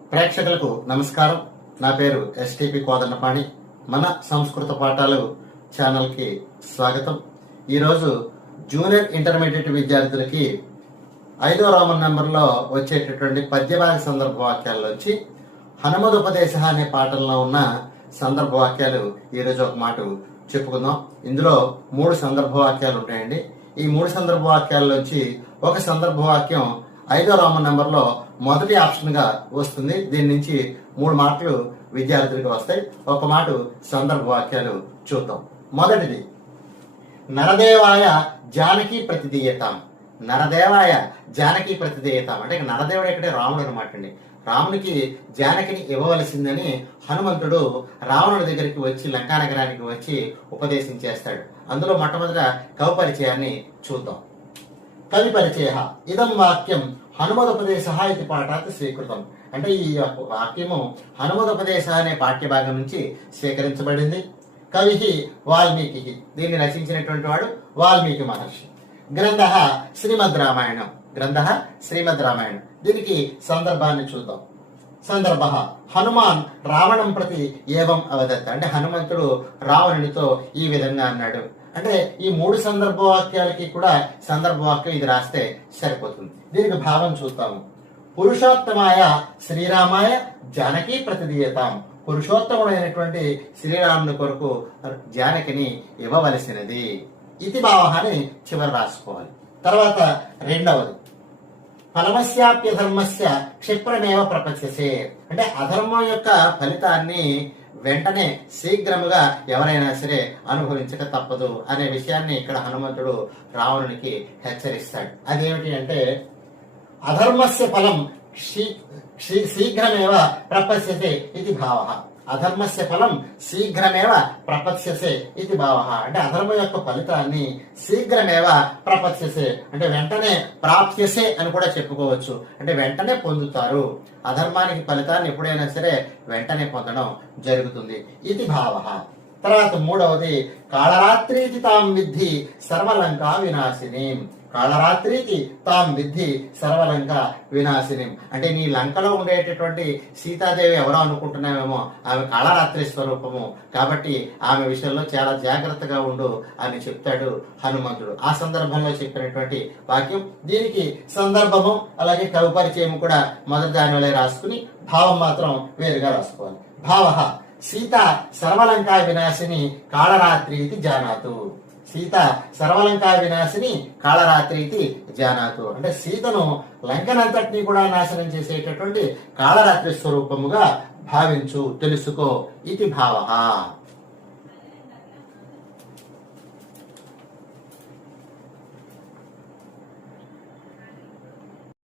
ప్రేక్షకులకు నమస్కారం. నా పేరు ఎస్టిపి కోదండపాణి. మన సంస్కృత పాఠాలు ఛానల్ కి స్వాగతం. ఈరోజు జూనియర్ ఇంటర్మీడియట్ విద్యార్థులకి 5వ రోమన్ నెంబర్లో వచ్చేటటువంటి పద్యభాగ సందర్భ వాక్యాల్లోంచి హనుమదుపదేశ అనే పాఠంలో ఉన్న సందర్భ వాక్యాలు ఈరోజు ఒక మాట చెప్పుకుందాం. ఇందులో 3 సందర్భ వాక్యాలు ఉంటాయండి. ఈ 3 సందర్భ వాక్యాల్లోంచి ఒక సందర్భ వాక్యం 5వ రోమన్ నెంబర్లో మొదటి ఆప్షన్ గా వస్తుంది. దీని నుంచి 3 మార్కులు విద్యార్థులకు వస్తాయి. ఒక మాట సందర్భ వాక్యాలు చూద్దాం. మొదటిది, నరదేవాయ జానకి ప్రతిదీయతాం. నరదేవాయ జానకి ప్రతిదీయతాం అంటే నరదేవుడు ఎక్కడే రాముడు అనమాట అండి. రామునికి జానకిని ఇవ్వవలసిందని హనుమంతుడు రావణుడి దగ్గరికి వచ్చి లంకా నగరానికి వచ్చి ఉపదేశం చేస్తాడు. అందులో మొట్టమొదట కవి పరిచయాన్ని చూద్దాం. కవి పరిచయ ఇదం వాక్యం హనుమదుపదేశ ఇది పాఠాత్ స్వీకృతం. అంటే ఈ వాక్యము హనుమదుపదేశ అనే పాఠ్యభాగం నుంచి స్వీకరించబడింది. కవి వాల్మీకి, దీన్ని రచించినటువంటి వాడు వాల్మీకి మహర్షి. గ్రంథ శ్రీమద్ రామాయణం. గ్రంథ శ్రీమద్ రామాయణం. దీనికి సందర్భాన్ని చూద్దాం. సందర్భ హనుమాన్ రావణం ప్రతి ఏవం అవదత్. అంటే హనుమంతుడు రావణునితో ఈ విధంగా అన్నాడు. అంటే ఈ 3 సందర్భ వాక్యాలకి కూడా సందర్భ వాక్యం ఇది రాస్తే సరిపోతుంది. దీనికి భావం చూస్తాము. పురుషోత్తమాయ శ్రీరామాయ జానకి ప్రతిదీయతాం. పురుషోత్తముడైనటువంటి శ్రీరాముని కొరకు జానకిని ఇవ్వవలసినది. ఇది భావాన్ని చివరి రాసుకోవాలి. తర్వాత రెండవది, ఫలమస్యాప్యధర్మస్య క్షిప్రమేవ ప్రపంచసే. అంటే అధర్మం యొక్క ఫలితాన్ని వెంటనే శీఘ్రముగా ఎవరైనా సరే అనుభవించక తప్పదు అనే విషయాన్ని ఇక్కడ హనుమంతుడు రావణునికి హెచ్చరిస్తాడు. అదేమిటి అంటే అధర్మస్య ఫలం శీఘ్రమేవ ప్రపశ్యతే ఇది భావ. అధర్మస్య ఫలం శీఘ్రమేవ ప్రపత్స్యసే ఇది భావ. అంటే అధర్మ యొక్క ఫలితాన్ని శీఘ్రమేవ ప్రపత్స్యసే అంటే వెంటనే ప్రాప్స్యసే అని కూడా చెప్పుకోవచ్చు. అంటే వెంటనే పొందుతారు. అధర్మానికి ఫలితాన్ని ఎప్పుడైనా సరే వెంటనే పొందడం జరుగుతుంది. ఇది భావ. తర్వాత మూడవది, కాళరాత్రీతి తాం విద్ధి సర్వలంకా వినాశిని. కాళరాత్రికి తాం విద్ధి సర్వలంక వినాశిని. అంటే నీ లంకలో ఉండేటటువంటి సీతాదేవి ఎవరో అనుకుంటున్నావేమో, ఆమె కాళరాత్రి స్వరూపము. కాబట్టి ఆమె విషయంలో చాలా జాగ్రత్తగా ఉండు అని చెప్తాడు హనుమంతుడు. ఆ సందర్భంలో చెప్పినటువంటి వాక్యం. దీనికి సందర్భము అలాగే కవి పరిచయం కూడా మొదటి దానివల్లే రాసుకుని భావం మాత్రం వేరుగా రాసుకోవాలి. భావ సీత సర్వలంకా వినాశిని కాళరాత్రి ఇది జానాతు. సీత సర్వలంకా వినాశిని కాళరాత్రి ఇది జానాతు. అంటే సీతను లంకనంతటినీ కూడా నాశనం చేసేటటువంటి కాళరాత్రి స్వరూపముగా భావించు, తెలుసుకో. ఇది భావ.